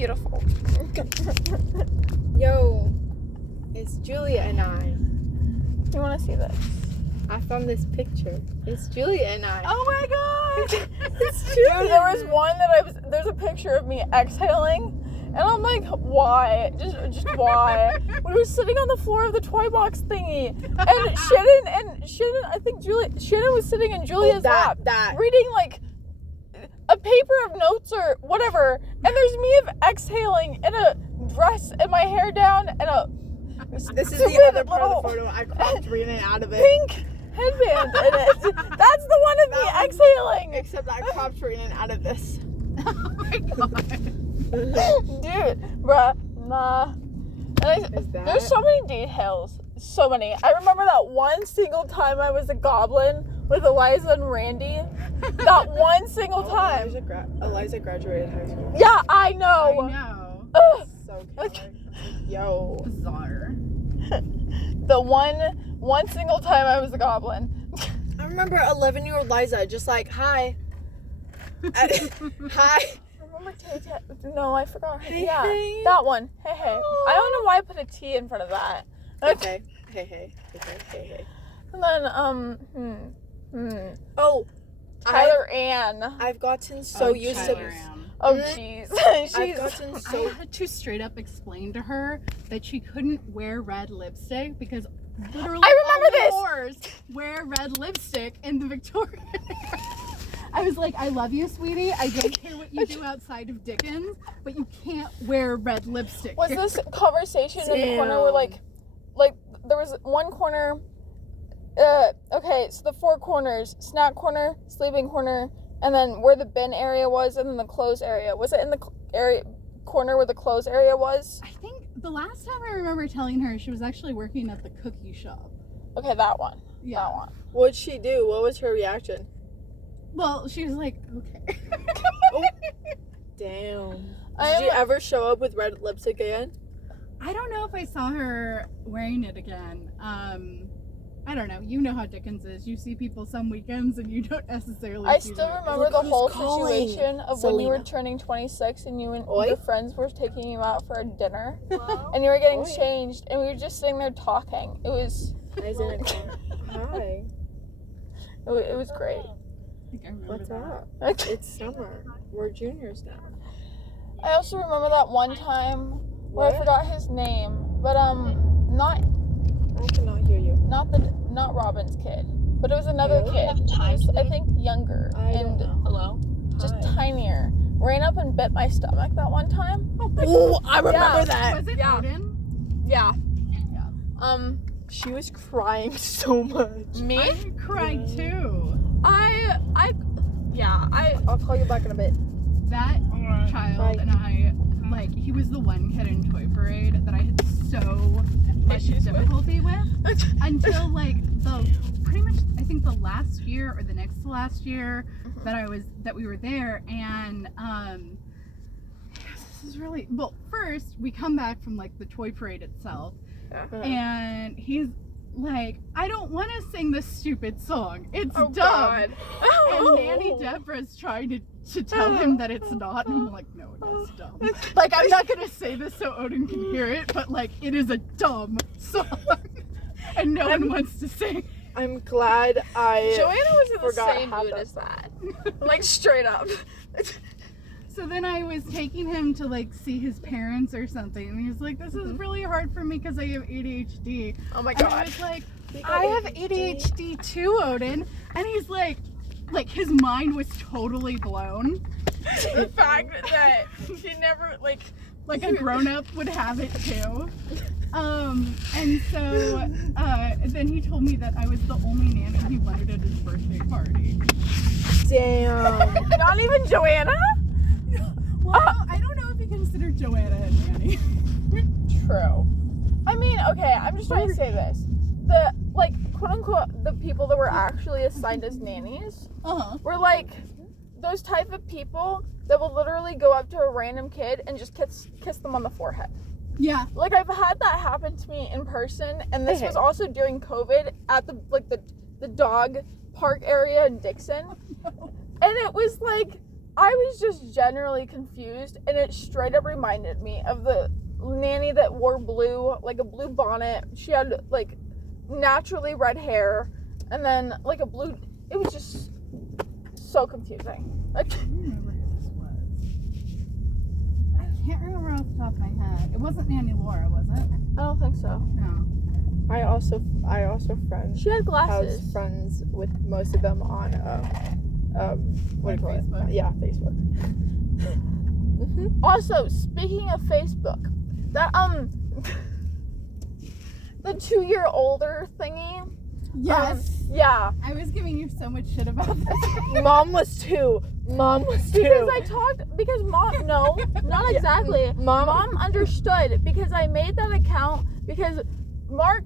beautiful. Yo, it's Julia and I. You want to see this? I found this picture. It's Julia and I. Oh my god! It's Julia. Dude, there was one that there's a picture of me exhaling, and I'm like, why? Just why? When I was sitting on the floor of the toy box thingy, and Shannon, I think Shannon was sitting in Julia's lap, reading like a paper of notes or whatever, and there's me exhaling in a dress and my hair down and a This is the other part of the photo. I cropped reading out of it. Pink headband in it. That's the one of me exhaling. Except I cropped reading out of this. Oh my god. Dude, bruh, nah. There's so many details. So many. I remember that one single time I was a goblin with Eliza and Randy. That one single time. Eliza graduated high school. Yeah, I know. I know. Ugh. So cute. Yo. Bizarre. The one single time I was a goblin. I remember 11-year-old Liza just like, hi. Hi. Remember Tay-Tay? No, I forgot. Hey, yeah, hey. that one. Hey, hey. I don't know why I put a T in front of that. Okay. Hey. And then, Oh. Tyler Ann. I've gotten so used to Tyler Ann. Oh, jeez. I've gotten so... I had to straight up explain to her that she couldn't wear red lipstick because literally I remember all this! the whores wear red lipstick in the Victorian era. I was like, I love you, sweetie. I don't care what you do outside of Dickens, but you can't wear red lipstick. Was this conversation in the corner where, like, there was one corner... okay, so the four corners, snack corner, sleeping corner, and then where the bin area was, and then the clothes area. Was it in the corner where the clothes area was? I think the last time I remember telling her, she was actually working at the cookie shop. Okay, that one. Yeah. That one. What'd she do? What was her reaction? Well, she was like, okay. Oh, damn. Did you ever show up with red lipstick again? I don't know if I saw her wearing it again. I don't know. You know how Dickens is. You see people some weekends and you don't necessarily I see still them. remember Look the who's whole calling. situation of when you were turning 26 and you and your friends were taking you out for a dinner. Hello? And you were getting Oi. changed and we were just sitting there talking. It was Hi. it was great. I think I remember What's that. up? It's summer. We're juniors now. I also remember that one time where I forgot his name, but not I cannot hear you. not Robin's kid, but it was another kid. He was, I think, younger and Hello? just tinier. Ran up and bit my stomach that one time. Oh, I remember that. Was it Yeah. Odin? Yeah. Yeah. She was crying so much. Me? I cried too. I'll call you back in a bit. That child Bye. and I, like, he was the one kid in Toy Parade that I had so much difficulty with until, like, pretty much, I think the last year or the next to last year that we were there, and, this is really, well, first, we come back from, like, the Toy Parade itself, and he's like, I don't want to sing this stupid song. It's dumb. God. And Nanny Deborah's trying to tell him that it's not, and I'm like, no, it is dumb. Like, I'm not gonna say this so Odin can hear it, but like, it is a dumb song, and no one wants to sing. I'm glad I Joanna was in the forgot same half mood that as that. Like, straight up. So then I was taking him to like see his parents or something, and he's like, this is really hard for me because I have ADHD. Oh my And I god. was like, I have ADHD too, Odin. And he's like his mind was totally blown. The fact that he never, like A grown-up would have it too. And so then he told me that I was the only nanny he wanted at his birthday party. Damn. not even Joanna? Well, I don't know if he considered Joanna a nanny. True. I mean, okay, I'm just trying to say this. The, like, quote-unquote, the people that were actually assigned as nannies were, like, those type of people that will literally go up to a random kid and just kiss them on the forehead. Yeah. Like, I've had that happen to me in person, and this was also during COVID at the dog park area in Dixon. And it was like, I was just generally confused, and it straight up reminded me of the nanny that wore blue, like a blue bonnet. She had like naturally red hair, and then like a blue. It was just so confusing. I don't remember who this was. I can't remember off the top of my head. It wasn't Nanny Laura, was it? I don't think so. No. I also friends. She had glasses. was friends with most of them on what do you call Facebook? it? Yeah, Facebook. Mm-hmm. Also, speaking of Facebook, that the 2-year older thingy. Yes. Yeah. I was giving you so much shit about this. Mom was 2. Because mom, no, not exactly. Yeah. Mom understood because I made that account because Mark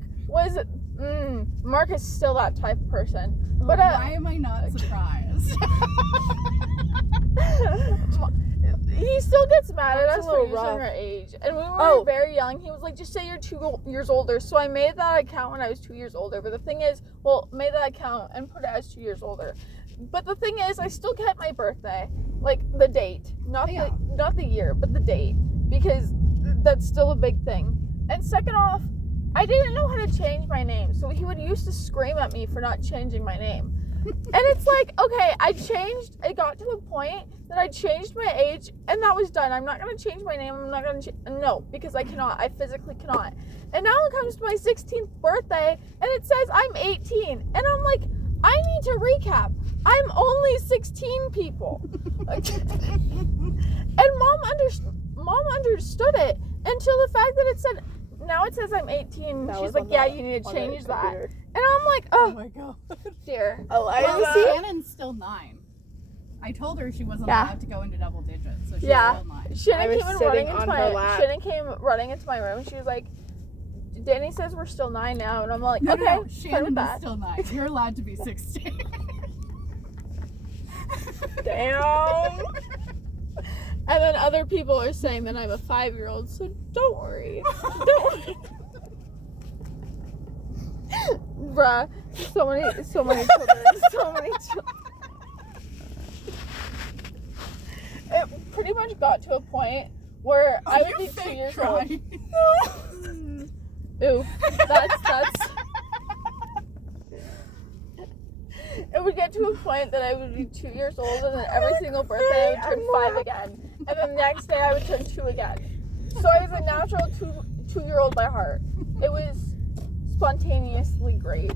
is still that type of person. But why am I not surprised? he still gets mad at That's us a for little using rough. our age. And when we were very young, he was like, just say you're 2 years older. So I made that account when I was 2 years older. But the thing is, made that account and put it as 2 years older. But the thing is, I still kept my birthday, like the date, not the year, but the date, because that's still a big thing. And second off, I didn't know how to change my name, so he would used to scream at me for not changing my name. And it's like, okay, it got to a point that I changed my age, and that was done. I'm not going to change my name. I'm not going to no, because I cannot. I physically cannot. And now it comes to my 16th birthday, and it says I'm 18. And I'm like, I need to recap. I'm only 16 people. And Mom understood it until the fact that it said, now it says I'm 18. She's like, yeah, you need to change that. And I'm like, oh my god. Dear. Well, Shannon's still 9. I told her she wasn't allowed to go into double digits, so she's still 9. Shannon came running into my room. She was like, Danny says we're still 9 now, and I'm like, no, okay, no, Shannon is still 9. You're allowed to be 16. Damn. And then other people are saying that I'm a 5-year-old, so don't worry. Bruh, so many children, It pretty much got to a point where I would be 2 years old. Ooh, that's. It would get to a point that I would be 2 years old, and then every single birthday I would turn 5 again, and then the next day I would turn 2 again. So I was a natural 2-year-old by heart. It was spontaneously great.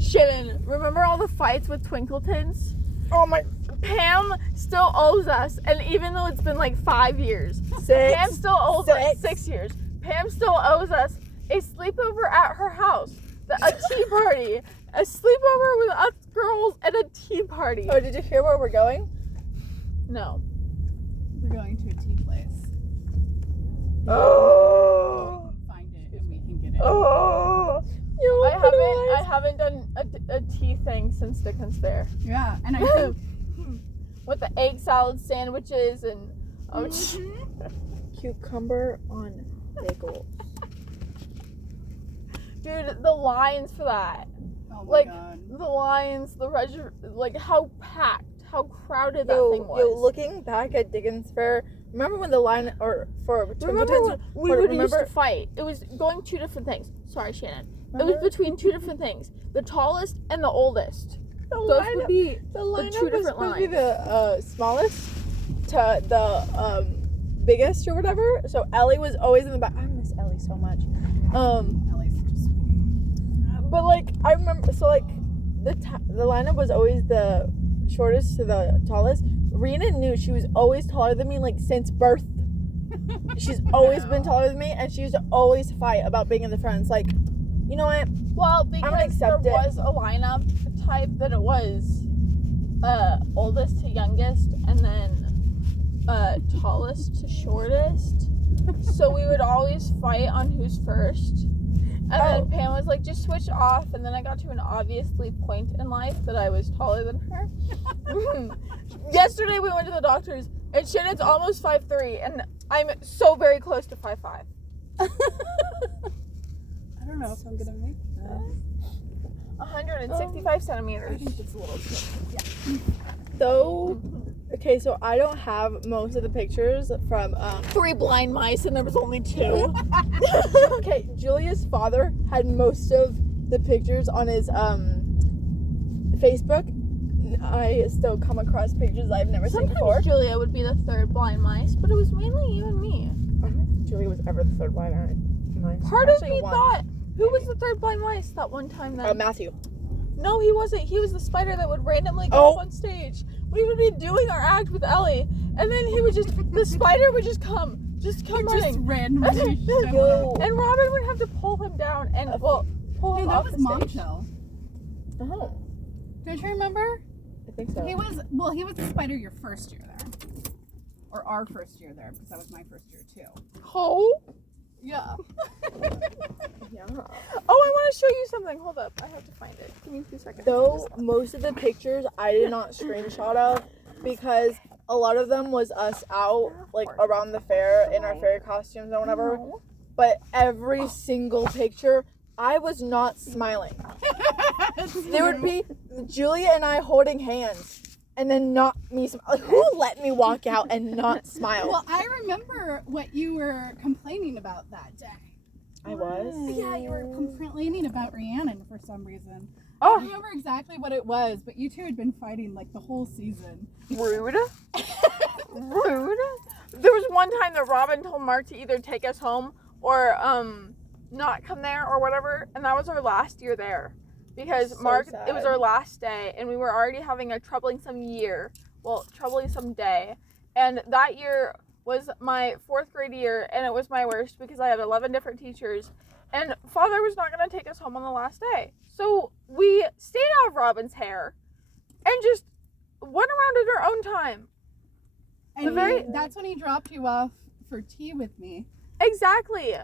Shannon, remember all the fights with Twinkletons? Oh my. Pam still owes us, and even though it's been like 5 years, Pam still owes us 6 years. Pam still owes us a sleepover at her house, a tea party, a sleepover with us girls, and a tea party. Oh, did you hear where we're going? No. We're going to a tea place. Oh. We can find it and we can get it. Oh. I haven't done a tea thing since Dickens Fair. Yeah, and I think with the egg salad sandwiches and cucumber on bagels. Dude, the lines for that. oh my Like god. the lines, like how packed, how crowded that thing was. Yo, looking back at Dickens Fair, remember when the line for Remember when we used to fight? It was going 2 different things. Sorry, Shannon. Remember? It was between 2 different things. The tallest and the oldest. The Those would be the lineup 2 was different supposed to be lines. the smallest to the biggest or whatever. So Ellie was always in the back. I miss Ellie so much. Ellie's such a sweetie. But like I remember, so like the lineup was always the shortest to the tallest. Rena knew she was always taller than me, like since birth. She's always been taller than me, and she used to always fight about being in the front. It's like, you know what? Well, because there was a lineup type that it was oldest to youngest, and then tallest to shortest. So we would always fight on who's first. And then Pam was like, just switch off. And then I got to an obviously point in life that I was taller than her. Yesterday we went to the doctor's, and Shannon's almost 5'3", and I'm so very close to 5'5". I don't know if I'm gonna make that. 165 I centimeters. think it's a little short. Yeah. So, okay, so I don't have most of the pictures from 3 blind mice, and there was only 2. okay, Julia's father had most of the pictures on his Facebook. I still come across pictures I've never seen before. Sometimes Julia would be the 3rd blind mice, but it was mainly you and me. Julia was ever the 3rd blind mice. Part of Actually, me one. thought, who was the 3rd blind mice that one time then? Matthew. No, he wasn't. He was the spider that would randomly go Oh. up on stage. We would be doing our act with Ellie, and then he would just, the spider would just come Just running. randomly. Yo. And Robin would have to pull him down and, pull him Dude, that off was the Mom stage. Show. Oh, Don't you remember? I think so. He was the spider your first year there. Or our first year there, because that was my first year too. Oh? Yeah. Yeah. Oh, I want to show you something. Hold up. I have to find it. Give me a few seconds. Though most of the pictures I did not screenshot of because a lot of them was us out like around the fair in our fair costumes and whatever. No. But every single picture I was not smiling. There would be Julia and I holding hands and then not me smiling. Who let me walk out and not smile? Well, I remember what you were complaining about that day. I was. Yeah, you were complaining about Rhiannon for some reason. I Oh, don't remember exactly what it was, but you two had been fighting like the whole season. rude. Rude. There was one time that Robin told Mark to either take us home or not come there or whatever, and that was our last year there. Because So Mark, sad. it was our last day, and we were already having a troublesome day. And that year was my 4th grade year, and it was my worst because I had 11 different teachers, and Father was not going to take us home on the last day. So we stayed out of Robin's hair and just went around at our own time. And that's when he dropped you off for tea with me. Exactly.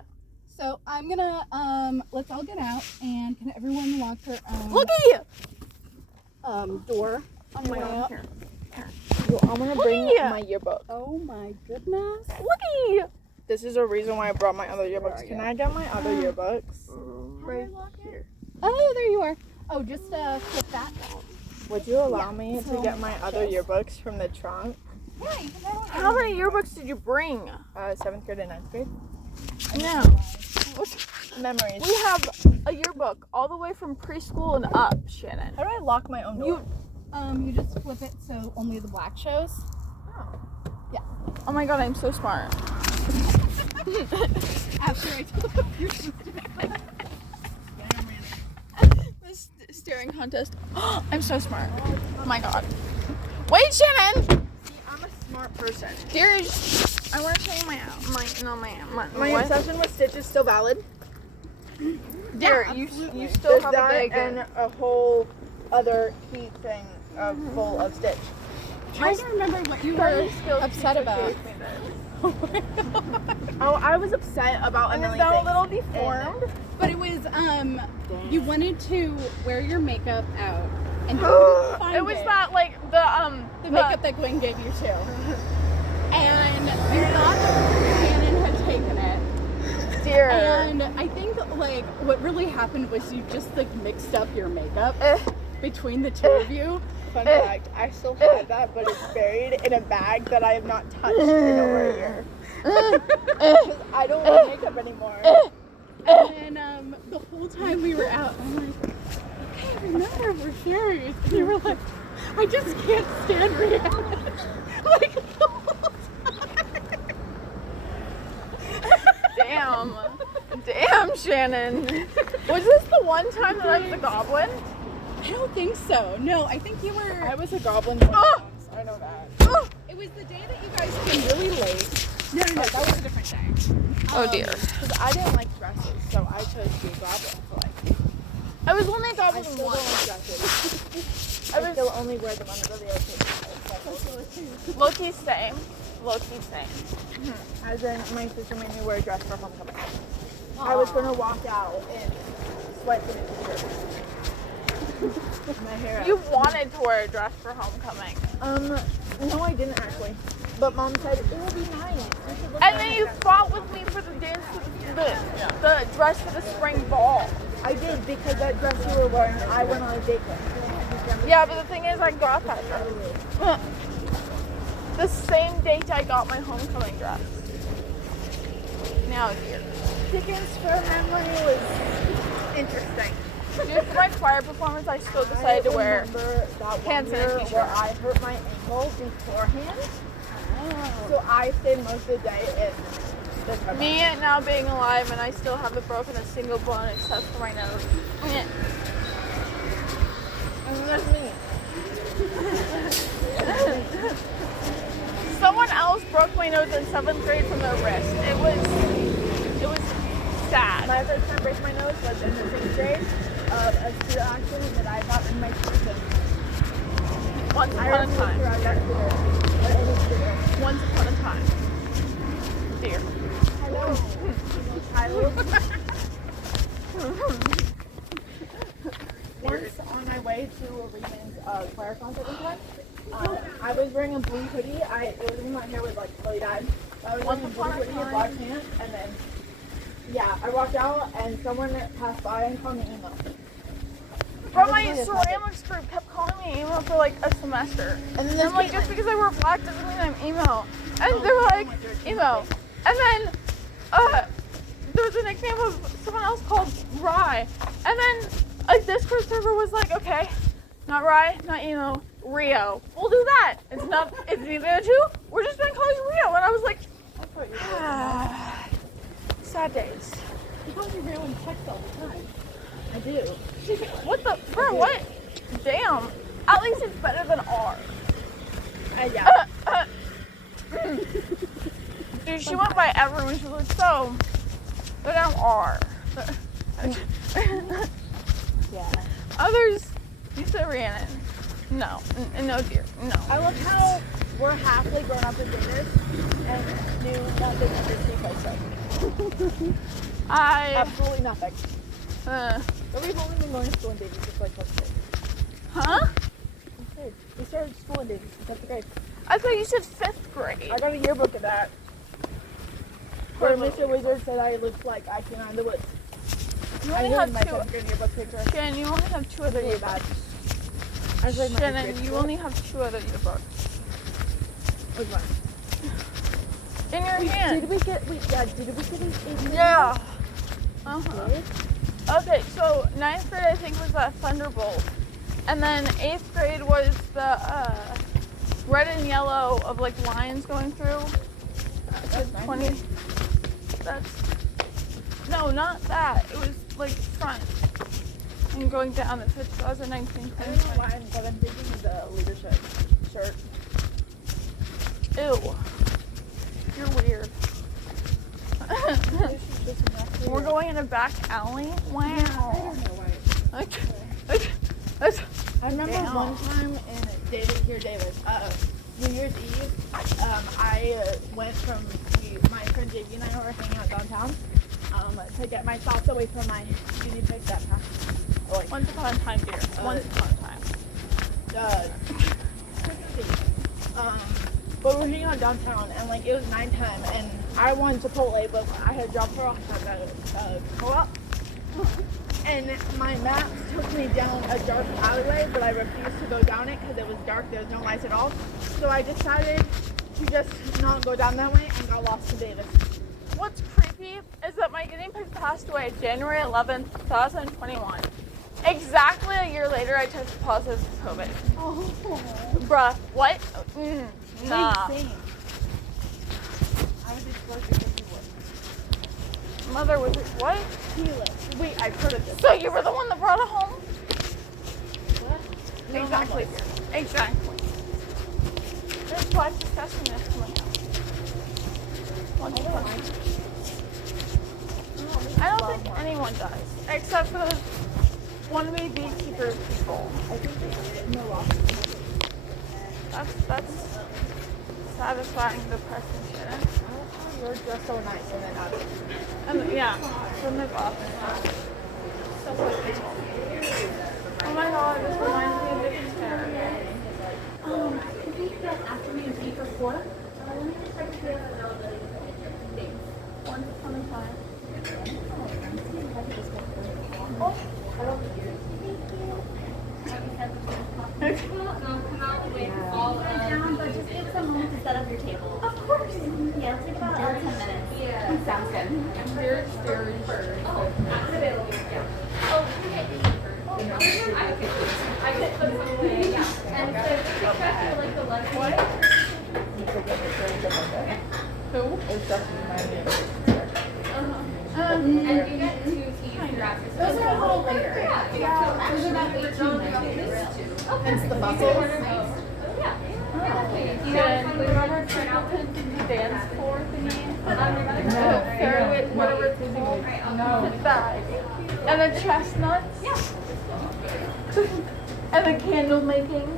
So I'm gonna let's all get out and can everyone lock their own Looky! door. Oh my god. Here. Yo, I'm gonna bring Looky! my yearbook. Oh my goodness. Looky! This is a reason why I brought my other yearbooks. Can I get my other yearbooks? Right here. Oh, there you are. Oh, just flip that. Would you allow me to so get my other yearbooks from the trunk? Yeah, you can go ahead. How many yearbooks did you bring? 7th grade and 9th grade. No. Memories. We have a yearbook all the way from preschool and up, Shannon. How do I lock my own door? You just flip it so only the black shows. Oh my god, I'm so smart. After I told you. This staring contest. I'm so smart. Oh my god. Wait, Shannon! See, I'm a smart person. Here's. I want to show you my My what? obsession with Stitch is still valid. Dear, you still There's have a that big. and a whole other key thing full of Stitch. Trying to remember what you were upset about. Oh, I was upset about And is Emily that a things. little deformed? But it was you wanted to wear your makeup out and you couldn't find It was that like the makeup that Gwen gave you too. And you thought that Shannon had taken it. dear. And I think like what really happened was you just like mixed up your makeup between the two of you. Fun fact, I still have that, but it's buried in a bag that I have not touched in over a year. Because I don't wear makeup anymore. And the whole time we were out, I'm like, okay, remember we're furious. And you were like, I just can't stand Rihanna. Like the whole time. Damn, Shannon. Was this the one time that I was a goblin? I don't think so. No, I think you were. I was a goblin once. I know that. It was the day that you guys came really late. No, that was a different day. Oh dear. Because I didn't like dresses, so I chose to be a goblin for like. I was only a I goblin still don't once. like dresses. I still only wear them under the outfit. Low-key same. Low-key same. As in, my sister made me wear a dress for homecoming. I was gonna walk out in sweats and a t-shirt. My hair out. You wanted to wear a dress for homecoming. No, I didn't actually. But Mom said it will be nice. You should look And then you fought with me for the dance, the dress for the spring ball. I did because that dress you were wearing, I went on a date with. Yeah, but the thing is, I got that dress. The same date I got my homecoming dress. Now, dear. Tickets for memory was interesting. Dude, for my choir performance, I still decided to wear that pants and a t-shirt. where I hurt my ankle beforehand. Oh. So I stayed most of the day in the cover. Me now being alive, and I still haven't broken a single bone except for my nose. And that's me. Someone else broke my nose in 7th grade from their wrist. It was sad. My first time breaking my nose was in the 6th grade of a scooter accident that I got in my person. Once upon a time. Once upon a time. Dear. Hello. Child. Once on my way to Reuniting's choir concert one time, I was wearing a blue hoodie. It was when my hair was like fully dyed. I was wearing a blue hoodie, a black pants, and then I walked out and someone passed by and called me emo. Bro, my ceramics group kept calling me emo for like a semester. And then I'm like, just because I wear black doesn't mean I'm emo. And they were like, emo. And then there was a nickname of someone else called Rye. And then a Discord server was like, okay, not Rye, not emo, Rio. We'll do that. It's neither of the two. We're just gonna call you Rio. And I was like, sad days. You call me Rio in text all the time. I do. What the? Bro, what? Damn. At least it's better than R. Yeah. Dude, she went by everyone. She was like, so, go down R. Yeah. Others, you said Rhiannon. No. No, dear. No. I love how we're halfway grown up in Davis and knew nothing of this because absolutely nothing. But we've only been going to school in Davis just like what's grade. Huh? We started school in Davis in 7th grade. I thought you said 5th grade. I got a yearbook of that. Where Mr. Wizard said I looked like I came out of the woods. You I only knew have my 7th two. grade yearbook picture. Shannon, you only have 2 other Really yearbooks. bad. I was like my Shannon, grade you school. only have 2 other yearbooks. Which one? In your hand. Did we get an Yeah. Uh-huh. Did? Okay, so 9th grade I think was that Thunderbolt. And then 8th grade was the red and yellow of like lines going through. That's 20. That's no, not that. It was like front and going down. It said 2019. I don't know why, but I'm thinking of the leadership shirt. Ew. You're weird. We're going in a back alley. Wow. I don't know why. I remember one time in Davis, New Year's Eve, I went from my friend JV and I were hanging out downtown to get my thoughts away from my uni pick that passed. Like, Once upon a time, dear. Once upon a time. But we're hanging out downtown and like it was 9:10 and I wanted Chipotle, but I had dropped her off at the co-op. And my maps took me down a dark alleyway, but I refused to go down it because it was dark. There was no lights at all. So I decided to just not go down that way and got lost in Davis. What's creepy is that my guinea pig passed away January 11th, 2021. Exactly a year later, I tested positive for COVID. Oh. Bruh, what? Nah. Same. I was exposed to wood. Mother was it? What? Helix. Wait, I've heard of this. So you were the one that brought it home? What? No, Exactly. not this. Exactly. There's black disgusting next to my house. I don't think anyone does, except for those wannabe beekeeper people. I think they did it in the loft. That's satisfying, depressing shit. You're dressed so nice and then out of it. And yeah, from the office. So beautiful. Oh my god, this reminds me of Dickens Fair. I think that after we eat for 4, let me just check the Once upon a time. But just give some moment to set up your table. Of course. Yeah, it'll take about 10 minutes. Yeah. Sounds good. And you get 2 teas throughout your Those are a little later. Yeah. Those are about 18. Hence the muscles. We run our Templeton dance floor thingy. Fairway, whatever it's called. No. That. And the chestnuts. Yeah. And the candle making.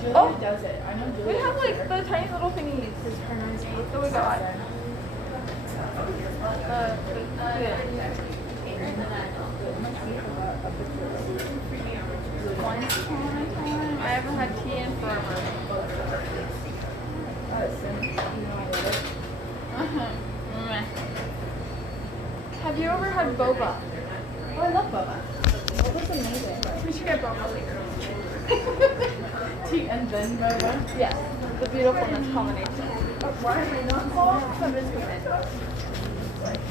Julie does it. I know Julie. We have like the tiny little thingies. That we got. Once upon a time, I haven't had tea in forever. Have you ever had boba? Oh, I love boba. Boba's amazing. We should get boba later. Tea and then boba. Yes, the beautifulness combination. Why am I not called?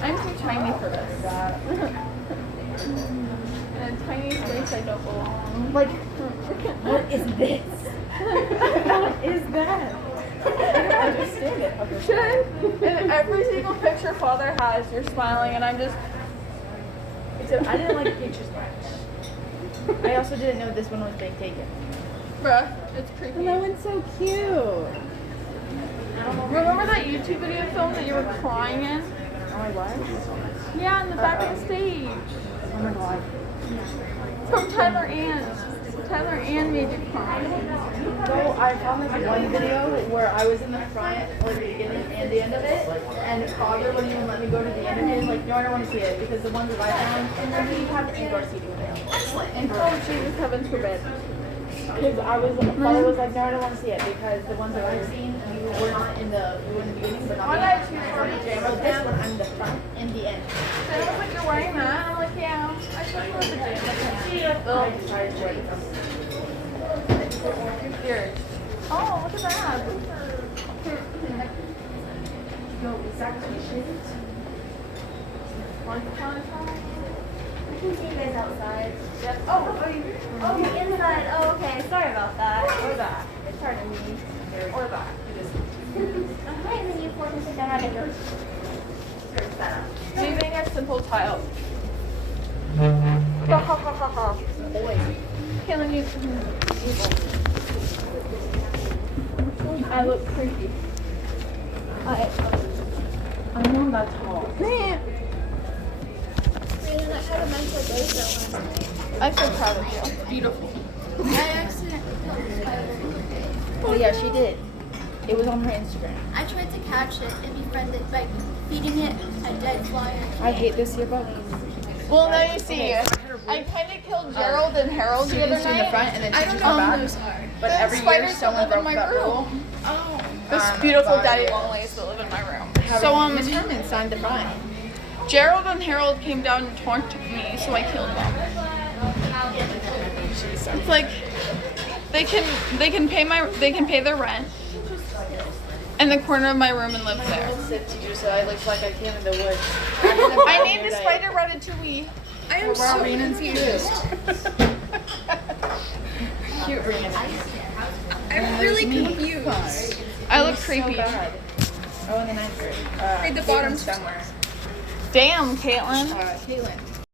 I'm too tiny for this. In a tiny space, I don't belong. Like, what is this? What is that? I don't understand it. Should in every single picture Father has, you're smiling, and I'm just. Except I didn't like pictures much. I also didn't know this one was being taken. Bruh, it's creepy. That one's so cute. Remember that YouTube video film that you were crying in? Oh my god. Yeah, in the back of the stage. Oh my god. From Tyler Ann. Tyler Ann made you cry. So I found this one video where I was in the front, like the beginning and the end of it, and Father wouldn't even let me go to the end of it. Like, no, I don't want to see it because the ones that I found, and then we have indoor seating available. Excellent. Oh, Jesus, heavens forbid. Because Father was like, no, I don't want to see it because the ones that I've seen, you were not in the beginning, but not Why the did I end. choose for So pajamas? this one, I'm the front and the end. They look like you're wearing that. I'm like, yeah, I should wear pajamas. I decided to wear it. Here. Oh, look at that. Yo, is that shit? Once upon a time. I can see you guys outside. Yes. Oh, the inside. Oh, okay. Sorry about that. Or that. Pardon me. Or that. Okay, and then you four can sit down at your skirt setup. Leaving a simple child. Ha ha ha ha ha. Killing you. I look creepy. I'm not that tall. Man, Brandon, I had a mental breakdown last night. I'm so proud of you. Beautiful. I accidentally killed a spider. Oh yeah, she did. It was on her Instagram. I tried to catch it and befriend it by feeding it a dead fly. I hate this yearbook. Well, now you see. I kind of killed Gerald and Harold the other Students in the night. front and then I teachers don't know in the who back. those are. But The every year spiders that someone live in broke my that room. rule. Oh. This beautiful by- daddy long legs that live in my room. Miss Herman signed the fine. Gerald and Harold came down and taunted me, so I killed them. It's like they can pay their rent in the corner of my room and live there. Said teacher said I look like I came in the woods. I named the spider Ratatouille. I am so confused. Cute Rhiannon. I'm really confused. I look creepy. So bad. Oh, in the 9th grade. Read the bottom somewhere. Damn, Caitlin. Caitlin.